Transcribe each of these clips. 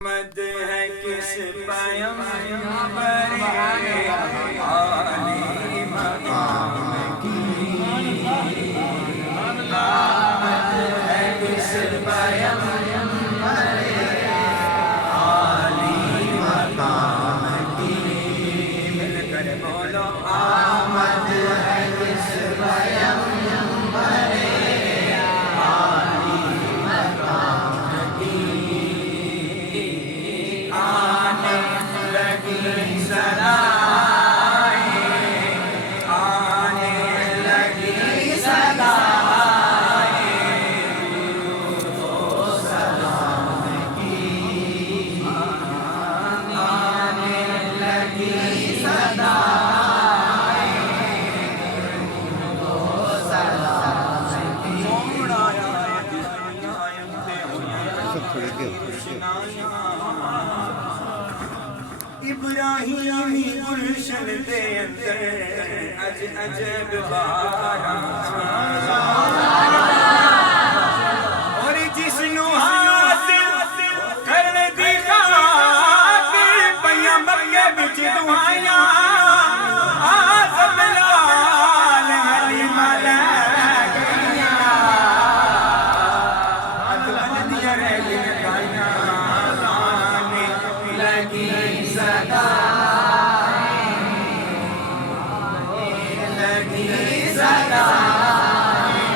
मद है किस पैगंबर आली मकाम की, मद है किस पैगंबर आली मकाम की। मिलकर बोलो आमद है किस पैगंबर आली मकाम की। आने लगी सदाएं, आने लगी सदाएं, तो सलाम की। आने लगी सदाएं, तो सलाम की। इब्राहिमी गुलशन दे अंदर अज अजब बहारां, और जिसनू हासिल करने दी खातिर पईयां मक्के विच दुआइयां। आज़म लाल हलीमा लै गईयां, अदबन दियां रह गईयां गाइयां। आने लगी सदाएं, लगी सदाएं,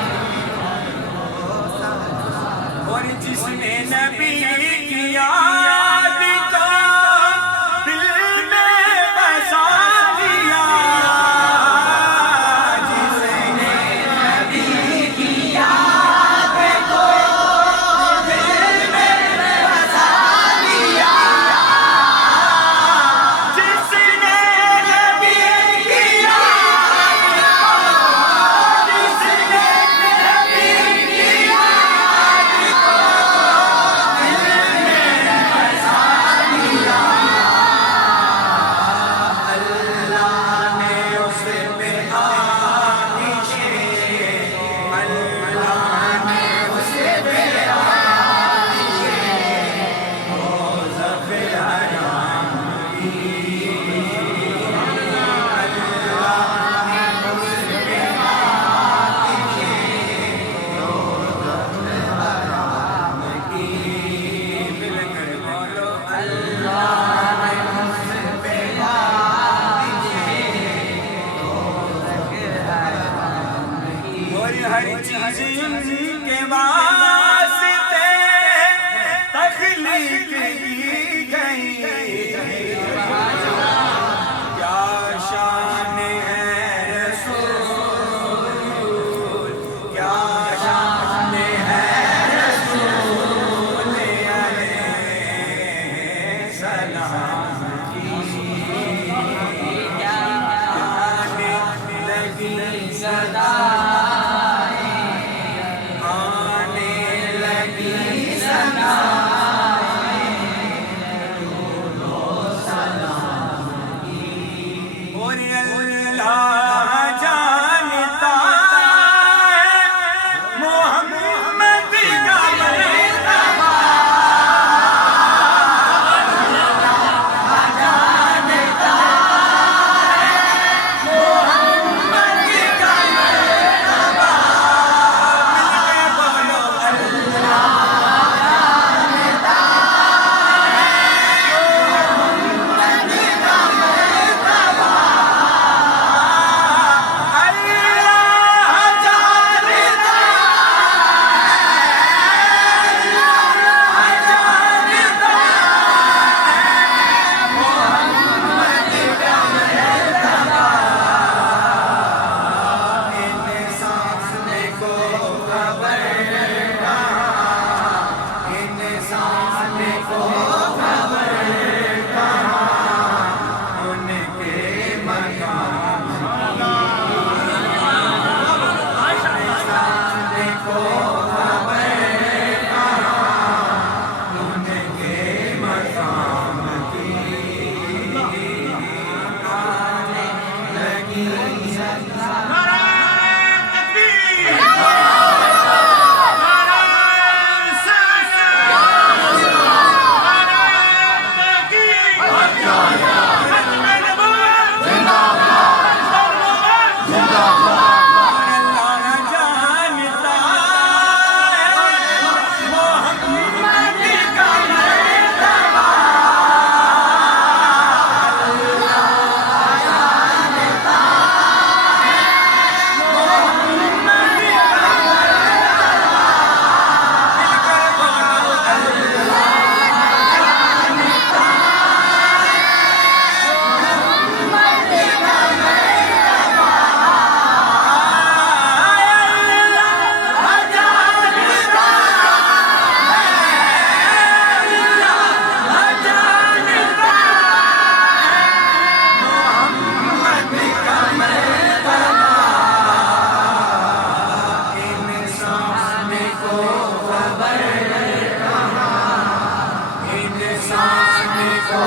इंसान को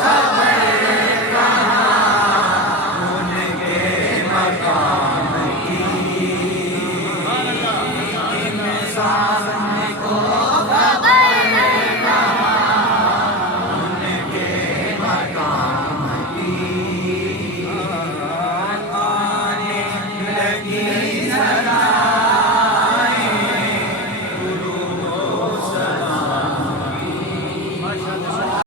खबर कहाँ उनके मकाम की। इंसान को खबर कहाँ उनके मकाम की। आने लगी